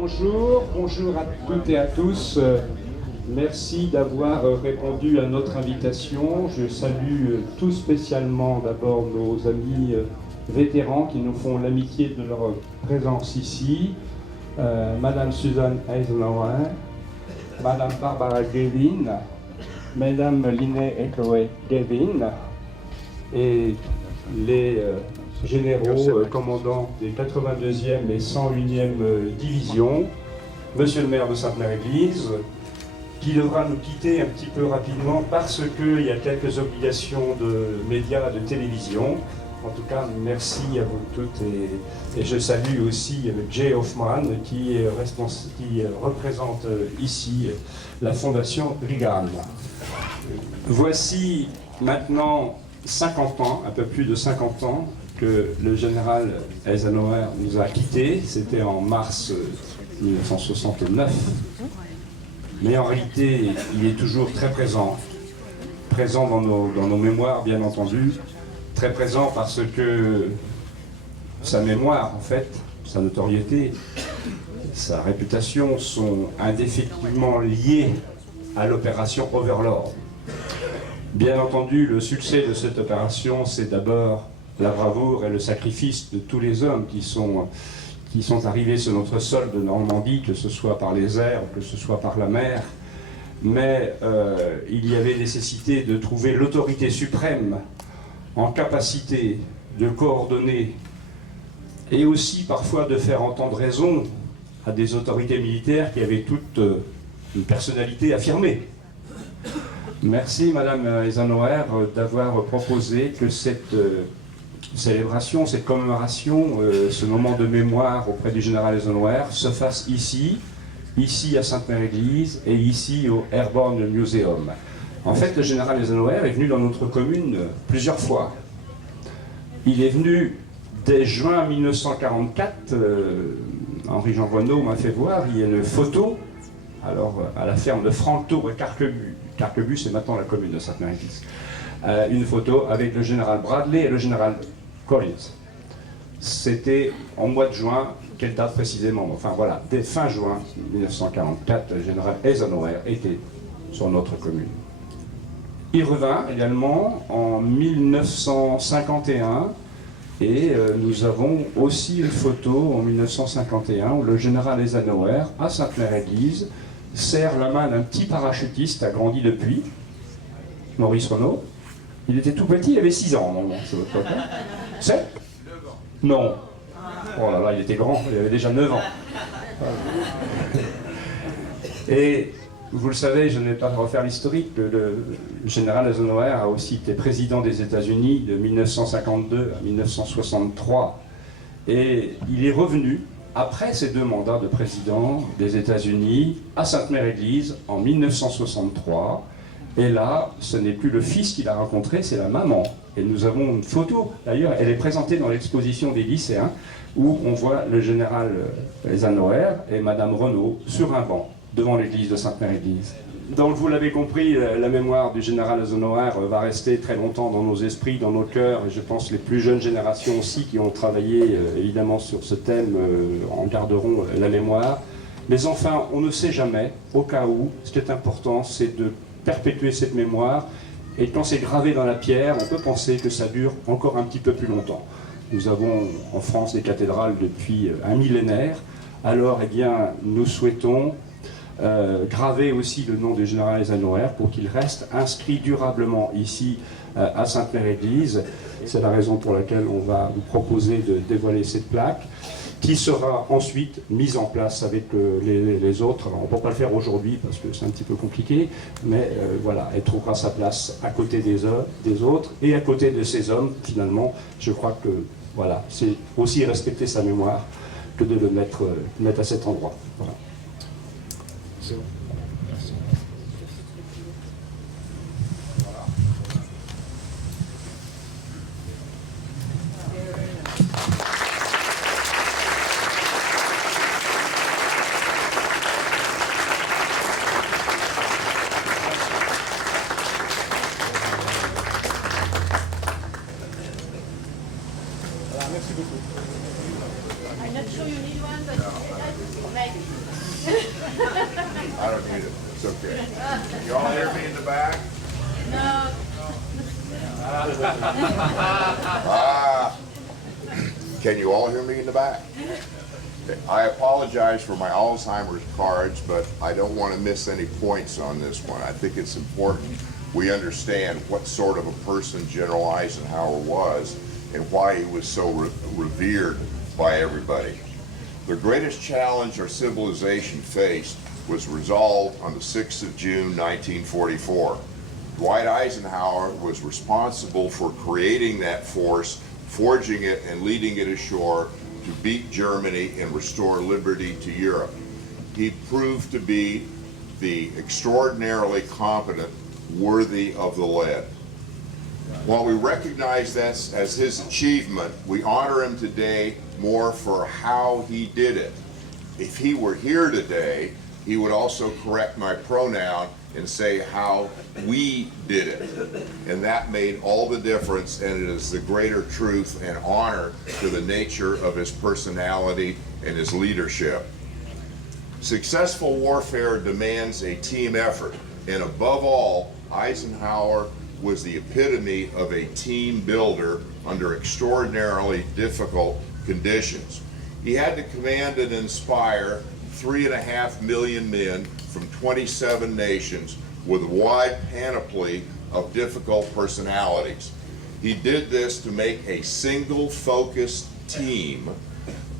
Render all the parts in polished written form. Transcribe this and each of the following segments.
Bonjour à toutes et à tous. Merci d'avoir répondu à notre invitation. Je salue tout spécialement d'abord nos amis vétérans qui nous font l'amitié de leur présence ici. Madame Susan Eisenhower, Madame Barbara Gavin, Madame Linnea et Chloé Gavin et les généraux commandants des 82e et 101e divisions, Monsieur le maire de Sainte-Mère-Église, qui devra nous quitter un petit peu rapidement parce qu'il y a quelques obligations de médias, de télévision. En tout cas, merci à vous toutes et je salue aussi Jay Hoffman qui représente ici la Fondation Reagan. Voici maintenant 50 ans, un peu plus de 50 ans, que le général Eisenhower nous a quittés. C'était en mars 1969. Mais en réalité, il est toujours très présent dans nos mémoires, bien entendu. Très présent parce que sa mémoire, en fait, sa notoriété, sa réputation sont indéfiniment liées à l'opération Overlord. Bien entendu, le succès de cette opération, c'est d'abord la bravoure et le sacrifice de tous les hommes qui sont arrivés sur notre sol de Normandie, que ce soit par les airs, que ce soit par la mer. Mais il y avait nécessité de trouver l'autorité suprême en capacité de coordonner et aussi parfois de faire entendre raison à des autorités militaires qui avaient toutes une personnalité affirmée. Merci Madame Eisenhower d'avoir proposé que cette célébration, cette commémoration, ce moment de mémoire auprès du général Eisenhower se fasse ici à Sainte-Mère-Église et ici au Airborne Museum. En fait, le général Eisenhower est venu dans notre commune plusieurs fois. Il est venu dès juin 1944, Henri-Jean Bonneau m'a fait voir, il y a une photo alors, à la ferme de Franc-Tour et Carquebus. Carquebus, c'est maintenant la commune de Sainte-Mère-Église. Une photo avec le général Bradley et le général Collins. C'était en mois de juin, quelle date précisément? Enfin voilà, dès fin juin 1944, le général Eisenhower était sur notre commune. Il revint également en 1951 et nous avons aussi une photo en 1951 où le général Eisenhower, à Sainte-Mère-Église, serre la main d'un petit parachutiste, agrandi depuis, Maurice Renaud. Il était tout petit, il avait 6 ans, non, c'est votre papa. 7 ? 9 ans. Non. Oh là là, il était grand, il avait déjà 9 ans. Et vous le savez, je ne vais pas refaire l'historique, le général Eisenhower a aussi été président des États-Unis de 1952 à 1963. Et il est revenu, après ses 2 mandats de président des États-Unis, à Sainte-Mère-Église en 1963. Et là, ce n'est plus le fils qu'il a rencontré, c'est la maman. Et nous avons une photo, d'ailleurs, elle est présentée dans l'exposition des lycéens, où on voit le général Eisenhower et Madame Renaud sur un banc, devant l'église de Sainte-Mère-Église. Donc vous l'avez compris, la mémoire du général Eisenhower va rester très longtemps dans nos esprits, dans nos cœurs, et je pense les plus jeunes générations aussi qui ont travaillé évidemment sur ce thème en garderont la mémoire. Mais enfin, on ne sait jamais, au cas où, ce qui est important, c'est de perpétuer cette mémoire, et quand c'est gravé dans la pierre, on peut penser que ça dure encore un petit peu plus longtemps. Nous avons en France des cathédrales depuis un millénaire, alors eh bien, nous souhaitons graver aussi le nom du général Eisenhower pour qu'il reste inscrit durablement ici à Sainte-Mère-Église. C'est la raison pour laquelle on va vous proposer de dévoiler cette plaque qui sera ensuite mise en place avec les autres. Alors, on ne peut pas le faire aujourd'hui parce que c'est un petit peu compliqué, mais voilà, elle trouvera sa place à côté des autres et à côté de ces hommes. Finalement, je crois que voilà, c'est aussi respecter sa mémoire que de le mettre à cet endroit. Voilà. C'est bon. Merci. Merci beaucoup. I'm not sure you need one, but I don't need it. It's okay. You all hear me in the back? No. Can you all hear me in the back? Okay. I apologize for my Alzheimer's cards, but I don't want to miss any points on this one. I think it's important we understand what sort of a person General Eisenhower was and why he was so revered by everybody. The greatest challenge our civilization faced was resolved on the 6th of June, 1944. Dwight Eisenhower was responsible for creating that force, forging it and leading it ashore to beat Germany and restore liberty to Europe. He proved to be the extraordinarily competent, worthy of the lead. While we recognize this as his achievement, we honor him today more for how he did it. If he were here today, he would also correct my pronoun and say how we did it. And that made all the difference, and it is the greater truth and honor to the nature of his personality and his leadership. Successful warfare demands a team effort, and above all, Eisenhower was the epitome of a team builder under extraordinarily difficult conditions. He had to command and inspire 3.5 million men from 27 nations with a wide panoply of difficult personalities. He did this to make a single focused team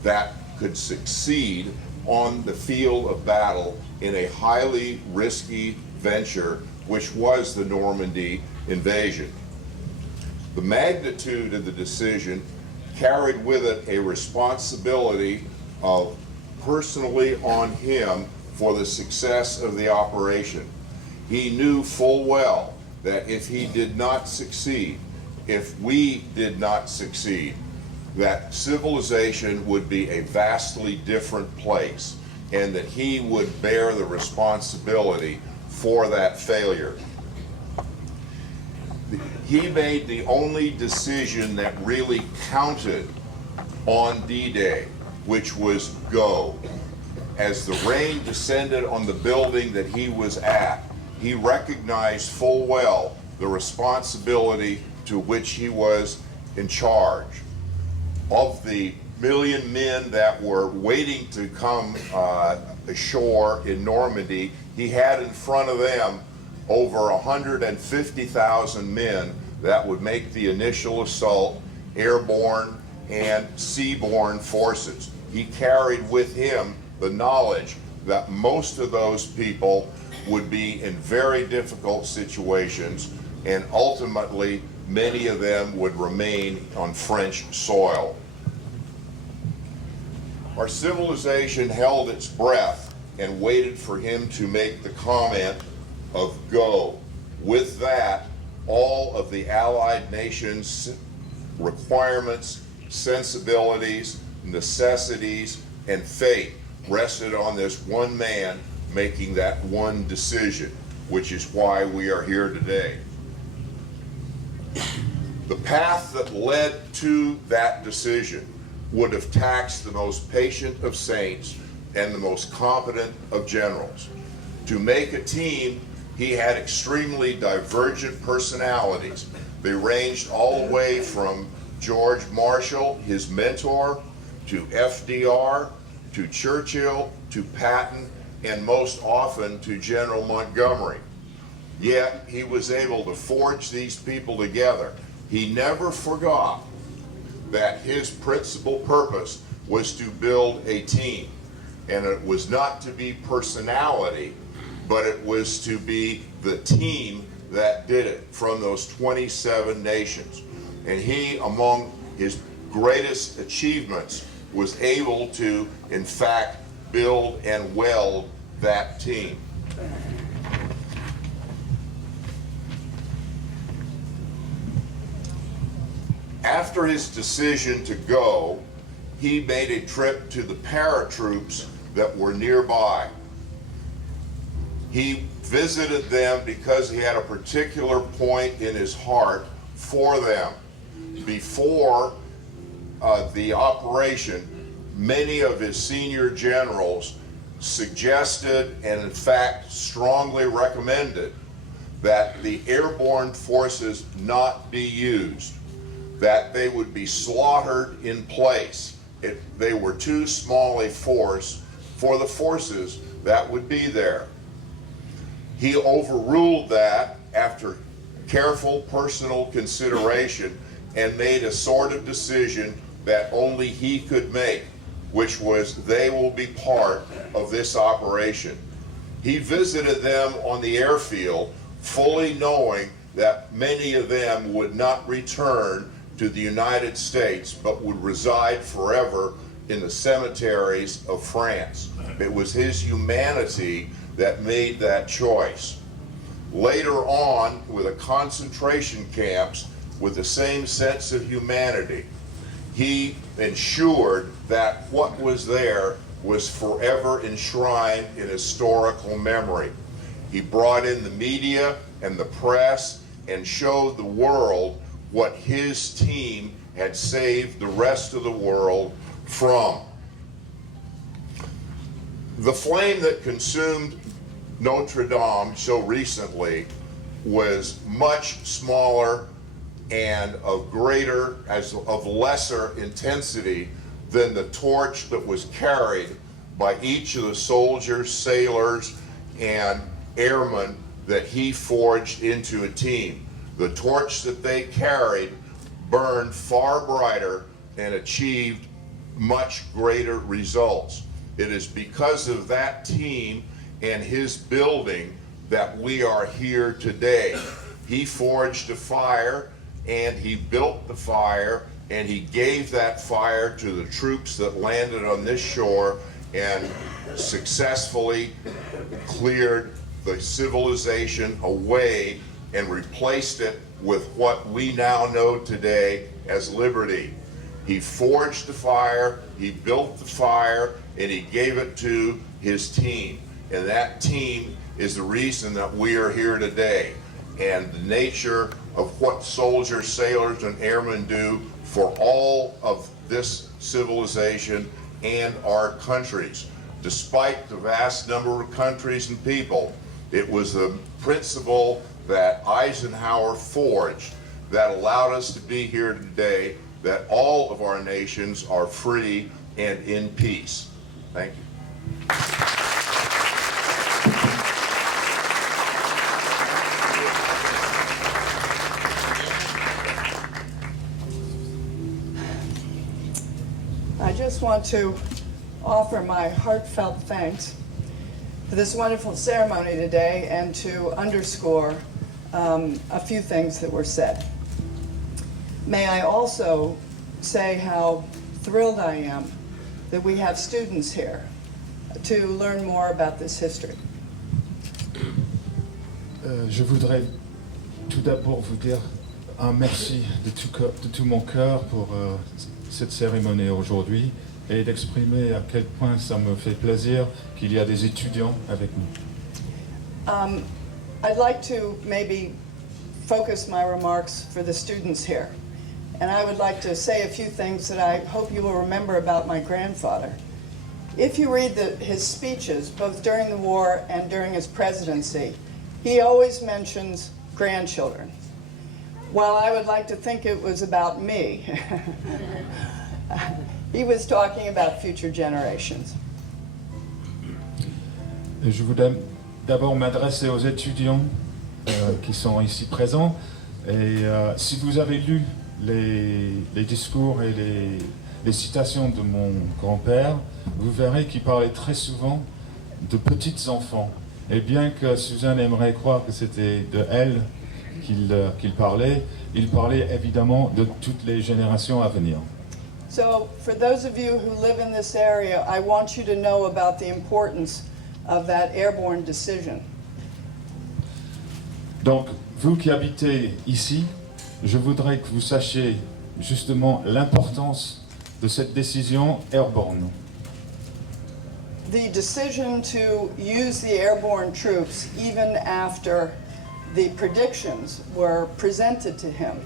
that could succeed on the field of battle in a highly risky venture, which was the Normandy invasion. The magnitude of the decision carried with it a responsibility of personally on him for the success of the operation. He knew full well that if he did not succeed, if we did not succeed, that civilization would be a vastly different place, and that he would bear the responsibility for that failure. He made the only decision that really counted on D-Day, which was go. As the rain descended on the building that he was at, he recognized full well the responsibility to which he was in charge. Of the million men that were waiting to come ashore in Normandy, he had in front of them over 150,000 men that would make the initial assault, airborne and seaborne forces. He carried with him the knowledge that most of those people would be in very difficult situations, and ultimately many of them would remain on French soil. Our civilization held its breath and waited for him to make the comment of go. With that, all of the Allied nations' requirements, sensibilities, necessities, and fate rested on this one man making that one decision, which is why we are here today. The path that led to that decision would have taxed the most patient of saints and the most competent of generals. To make a team, he had extremely divergent personalities. They ranged all the way from George Marshall, his mentor, to FDR, to Churchill, to Patton, and most often to General Montgomery. Yet he was able to forge these people together. He never forgot that his principal purpose was to build a team. And it was not to be personality, but it was to be the team that did it from those 27 nations. And he, among his greatest achievements, was able to, in fact, build and weld that team. After his decision to go, he made a trip to the paratroops that were nearby. He visited them because he had a particular point in his heart for them. Before the operation, many of his senior generals suggested and in fact strongly recommended that the airborne forces not be used, that they would be slaughtered in place. They were too small a force for the forces that would be there. He overruled that after careful personal consideration and made a sort of decision that only he could make, which was they will be part of this operation. He visited them on the airfield, fully knowing that many of them would not return to the United States, but would reside forever in the cemeteries of France. It was his humanity that made that choice. Later on, with the concentration camps, with the same sense of humanity, he ensured that what was there was forever enshrined in historical memory. He brought in the media and the press and showed the world what his team had saved the rest of the world from. The flame that consumed Notre Dame so recently was much smaller and of lesser intensity than the torch that was carried by each of the soldiers, sailors, and airmen that he forged into a team. The torch that they carried burned far brighter and achieved much greater results. It is because of that team and his building that we are here today. He forged a fire and he built the fire and he gave that fire to the troops that landed on this shore and successfully cleared the civilization away and replaced it with what we now know today as liberty. He forged the fire, he built the fire, and he gave it to his team. And that team is the reason that we are here today. And the nature of what soldiers, sailors, and airmen do for all of this civilization and our countries. Despite the vast number of countries and people, it was the principle that Eisenhower forged that allowed us to be here today, that all of our nations are free and in peace. Thank you. I just want to offer my heartfelt thanks for this wonderful ceremony today and to underscore a few things that were said. May I also say how thrilled I am that we have students here to learn more about this history. Je voudrais tout d'abord vous dire un merci de tout mon cœur pour cette cérémonie aujourd'hui et d'exprimer à quel point ça me fait plaisir qu'il y a des étudiants avec nous. I'd like to maybe focus my remarks for the students here. And I would like to say a few things that I hope you will remember about my grandfather. If you read his speeches, both during the war and during his presidency, he always mentions grandchildren. While I would like to think it was about me, he was talking about future generations. Et je voudrais d'abord m'adresser aux étudiants qui sont ici présents. Et si vous avez lu les discours et les citations de mon grand-père, vous verrez qu'il parlait très souvent de petits enfants. Et bien que Suzanne aimerait croire que c'était de elle qu'il parlait, il parlait évidemment de toutes les générations à venir. So, for those of you who live in this area, I want you to know about the importance of that airborne decision. Donc, vous qui habitez ici, je voudrais que vous sachiez justement l'importance de cette décision airborne. The decision to use the airborne troops, even after the predictions were presented to him,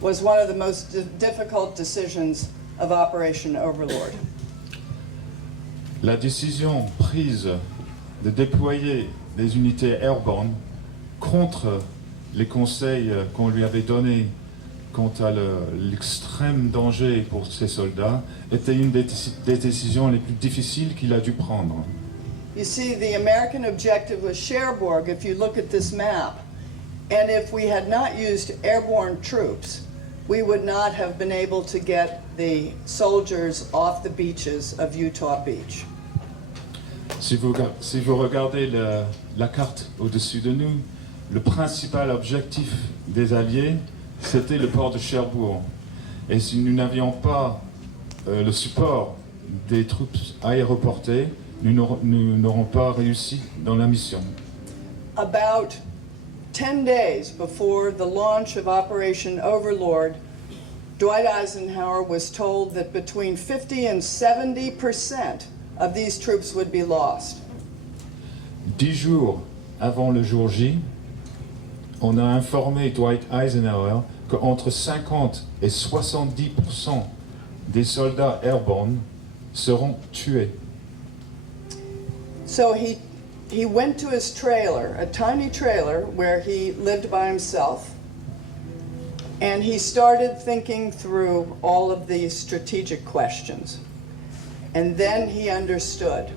was one of the most difficult decisions of Operation Overlord. La décision prise de déployer des unités airborne contre les conseils qu'on lui avait donnés quant à l'extrême danger pour ses soldats était une des décisions les plus difficiles qu'il a dû prendre. You see, the American objective was Cherbourg, if you look at this map. And if we had not used airborne troops, we would not have been able to get the soldiers off the beaches of Utah Beach. Si vous regardez la carte au-dessus de nous, le principal objectif des Alliés, c'était le port de Cherbourg. Et si nous n'avions pas le support des troupes aéroportées, nous n'aurons pas réussi dans la mission. About 10 days before the launch of Operation Overlord, Dwight Eisenhower was told that between 50 and 70% of these troops would be lost. 10 jours avant le jour J, on a informé Dwight Eisenhower qu'entre 50 et 70% des soldats airborne seront tués. So he went to his trailer, a tiny trailer where he lived by himself, and he started thinking through all of these strategic questions. And then he understood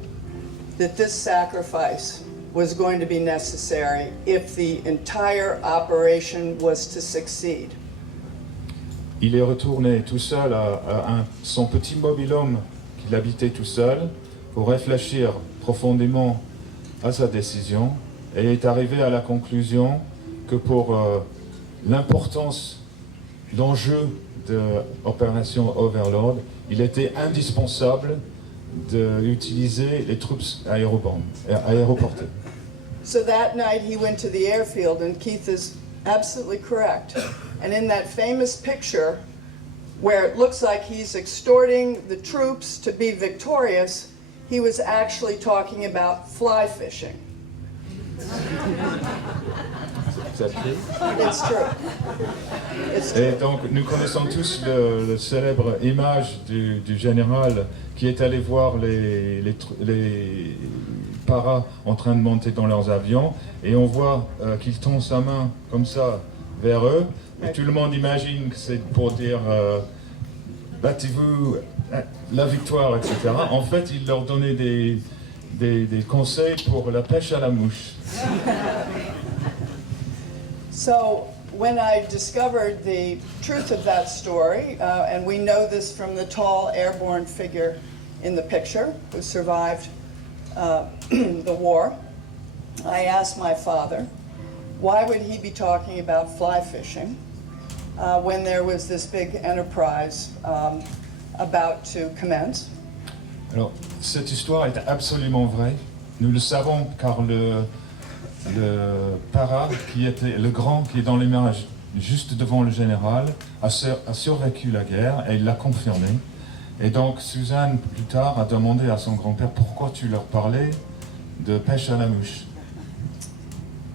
that this sacrifice was going to be necessary if the entire operation was to succeed. Il est retourné tout seul à son petit mobil-home qu'il habitait tout seul pour réfléchir profondément à sa décision et est arrivé à la conclusion que pour l'importance d'enjeu de l'opération Overlord, il était indispensable d'utiliser les troupes aéroportées. So that night he went to the airfield, and Keith is absolutely correct. And in that famous picture, where it looks like he's extorting the troops to be victorious, he was actually talking about fly fishing. It's true. It's true. Et donc nous connaissons tous le célèbre image du général qui est allé voir les paras en train de monter dans leurs avions et on voit qu'il tend sa main comme ça vers eux et tout le monde imagine que c'est pour dire battez-vous, la victoire, etc. En fait, il leur donnait des conseils pour la pêche à la mouche. So when I discovered the truth of that story, and we know this from the tall airborne figure in the picture who survived the war, I asked my father, why would he be talking about fly fishing when there was this big enterprise about to commence? Alors, cette histoire est absolument vraie. Nous le savons car le para qui était le grand qui est dans l'image juste devant le général a survécu la guerre et il l'a confirmé. Et donc Suzanne plus tard a demandé à son grand-père pourquoi tu leur parlais de pêche à la mouche.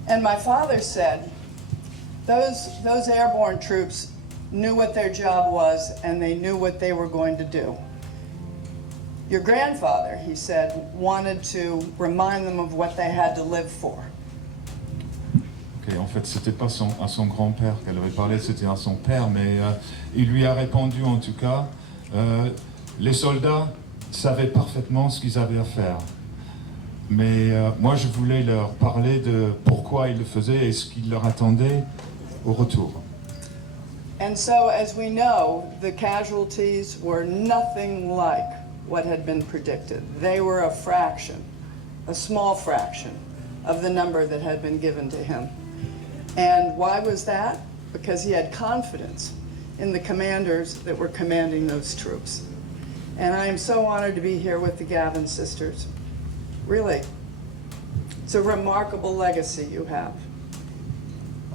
And my father said, those airborne troops knew what their job was and they knew what they were going to do. Your grandfather, he said, wanted to remind them of what they had to live for. Okay, en fait, c'était pas à son grand-père qu'elle avait parlé, c'était à son père, mais il lui a répondu en tout cas, les soldats savaient parfaitement ce qu'ils avaient à faire. Mais moi, je voulais leur parler de pourquoi ils le faisaient et ce qu'ils leur attendaient au retour. And so, as we know, the casualties were nothing like what had been predicted. They were a fraction, a small fraction, of the number that had been given to him. And why was that? Because he had confidence in the commanders that were commanding those troops. And I am so honored to be here with the Gavin sisters. Really, it's a remarkable legacy you have.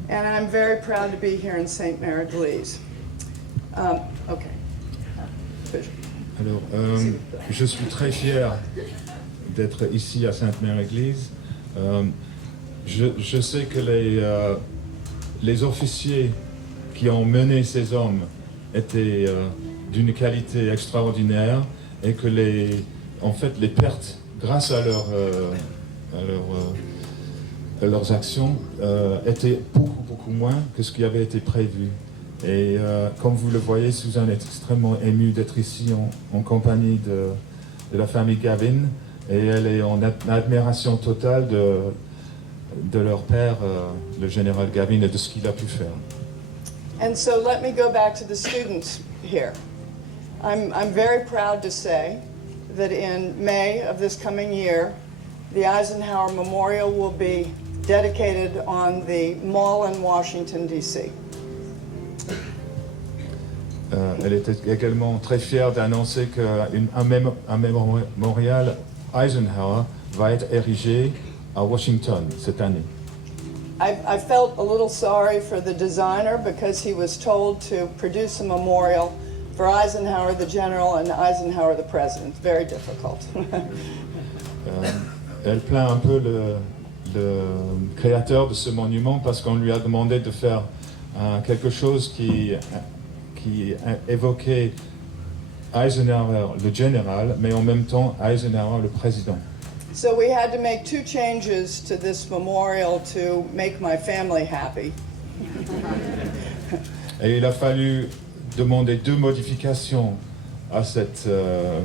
And I'm very proud to be here in St. Mary-Église. Okay. Alors, je suis très fier d'être ici à Sainte-Mère-Église. Je sais que les officiers qui ont mené ces hommes étaient d'une qualité extraordinaire et que les en fait, les pertes, grâce à leurs actions, étaient beaucoup moins que ce qui avait été prévu. Et comme vous le voyez, Suzanne est extrêmement émue d'être ici en compagnie de la famille Gavin, et elle est en admiration totale de leur père, le général Gavin, et de ce qu'il a pu faire. And so let me go back to the students here. I'm very proud to say that in May of this coming year, the Eisenhower Memorial will be dedicated on the Mall in Washington, D.C. Elle était également très fière d'annoncer qu'un mémorial Eisenhower va être érigé à Washington cette année. I felt a little sorry for the designer because he was told to produce a memorial for Eisenhower the General and Eisenhower the President. Very difficult. Elle plaint un peu le créateur de ce monument parce qu'on lui a demandé de faire quelque chose qui évoquait Eisenhower le général, mais en même temps Eisenhower le président. So we had to make two changes to this memorial to make my family happy. Et il a fallu demander 2 modifications à cet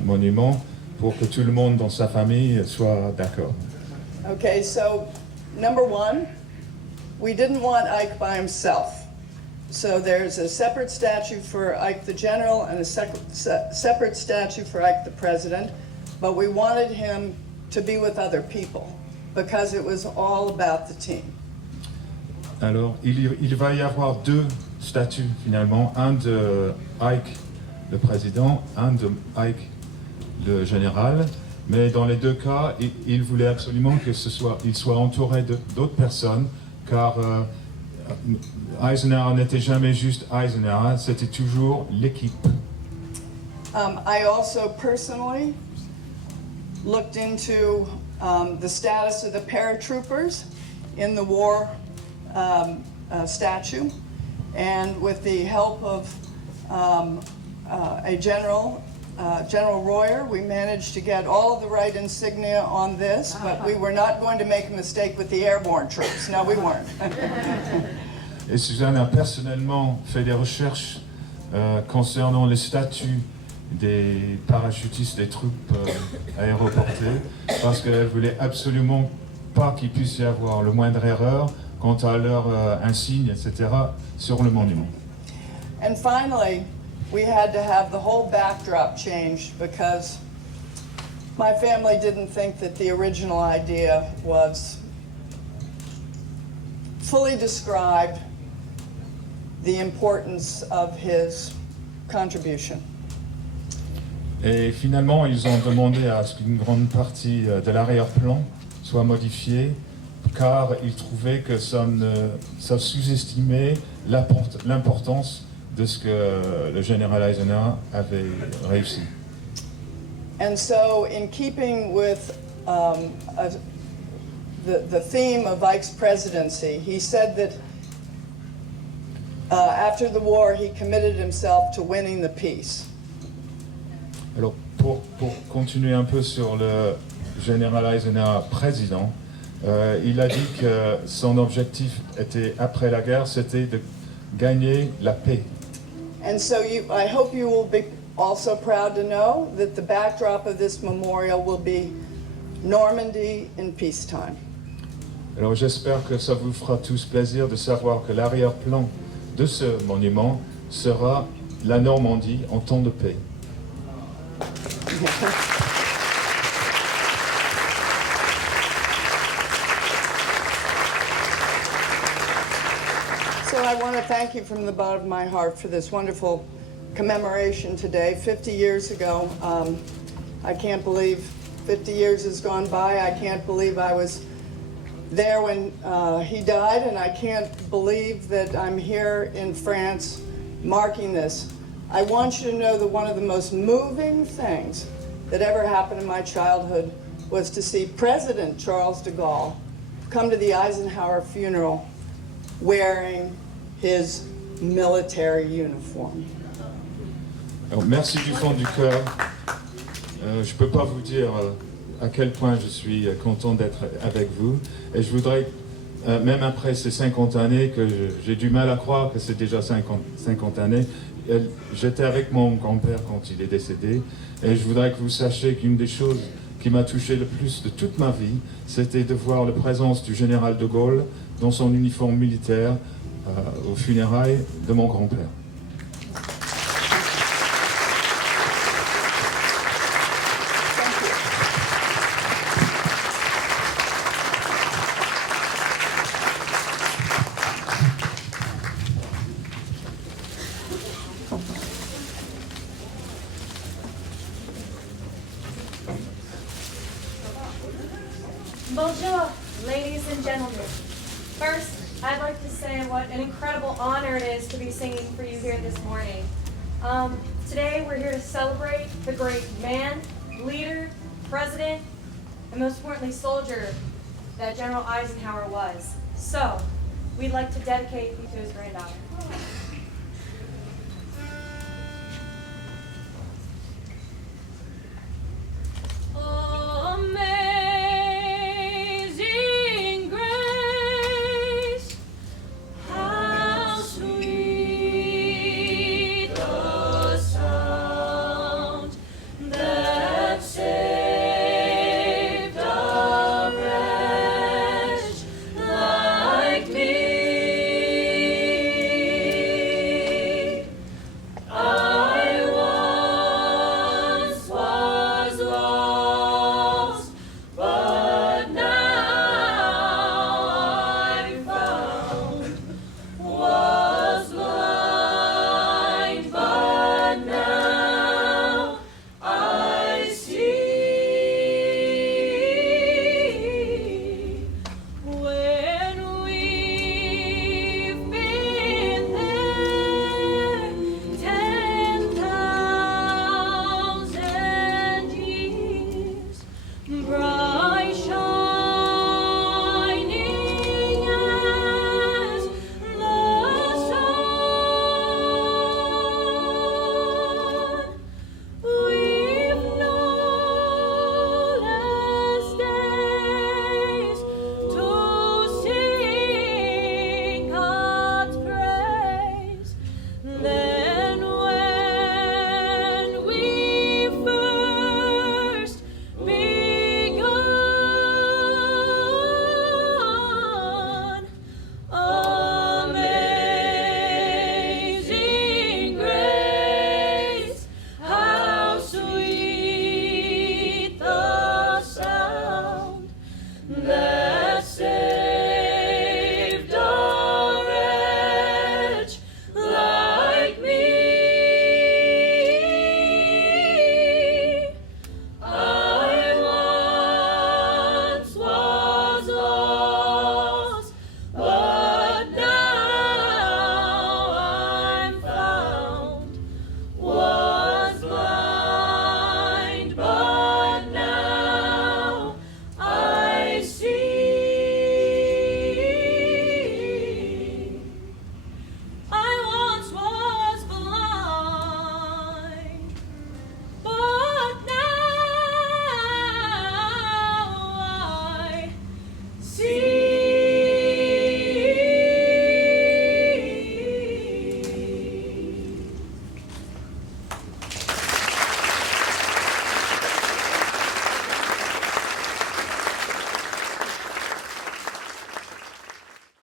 monument pour que tout le monde dans sa famille soit d'accord. Okay, so number one, we didn't want Ike by himself. So there's a separate statue for Ike the General and a separate statue for Ike the President, but we wanted him to be with other people because it was all about the team. Alors, il va y avoir 2 statues finalement, un de Ike le président, un de Ike le général, mais dans les 2 cas, il voulait absolument qu'il soit entouré d'autres personnes, car Eisenhower n'était jamais juste Eisenhower, c'était toujours l'équipe. I also personally looked into the status of the paratroopers in the war statue, and with the help of a General Royer, we managed to get all of the right insignia on this, but we were not going to make a mistake with the airborne troops. No, we weren't. Et Suzanne a personnellement fait des recherches concernant les statuts des parachutistes des troupes aéroportées, parce qu'elle voulait absolument pas qu'il puisse y avoir le moindre erreur quant à leur insigne, etc., sur le monument. And finally, we had to have the whole backdrop changed because my family didn't think that the original idea was fully described the importance of his contribution. Et finalement, ils ont demandé à ce qu'une grande partie de l'arrière-plan soit modifiée, car ils trouvaient que ça sous-estimait l'importance de ce que le général Eisenhower avait réussi. And so, in keeping with the theme of Ike's presidency, he said that after the war, he committed himself to winning the peace. Alors, pour continuer un peu sur le général Eisenhower président, il a dit que son objectif était, après la guerre, c'était de gagner la paix. And so I hope you will be also proud to know that the backdrop of this memorial will be Normandy in peacetime. Alors j'espère que ça vous fera tous plaisir de savoir que l'arrière-plan de ce monument sera la Normandie en temps de paix. So I want to thank you from the bottom of my heart for this wonderful commemoration today. 50 years ago, I can't believe 50 years has gone by. I can't believe I was there when he died, and I can't believe that I'm here in France marking this. I want you to know that one of the most moving things that ever happened in my childhood was to see President Charles de Gaulle come to the Eisenhower funeral wearing his military uniform. Alors, merci du fond du cœur Je ne peux pas vous dire à quel point je suis content d'être avec vous. Et je voudrais, même après ces 50 années, que j'ai du mal à croire que c'est déjà 50 années, j'étais avec mon grand-père quand il est décédé. Et je voudrais que vous sachiez qu'une des choses qui m'a touché le plus de toute ma vie, c'était de voir la présence du général de Gaulle dans son uniforme militaire aux funérailles de mon grand-père. Bonjour, ladies and gentlemen. First, I'd like to say what an incredible honor it is to be singing for you here this morning. Today, we're here to celebrate the great man, leader, president, and most importantly, soldier that General Eisenhower was. So, we'd like to dedicate you to his granddaughter. Amazing grace, how sweet the sound that saved a wretch like me. I once was lost, but now I'm found. Was blind, but now I see. When we've been there 10,000 years,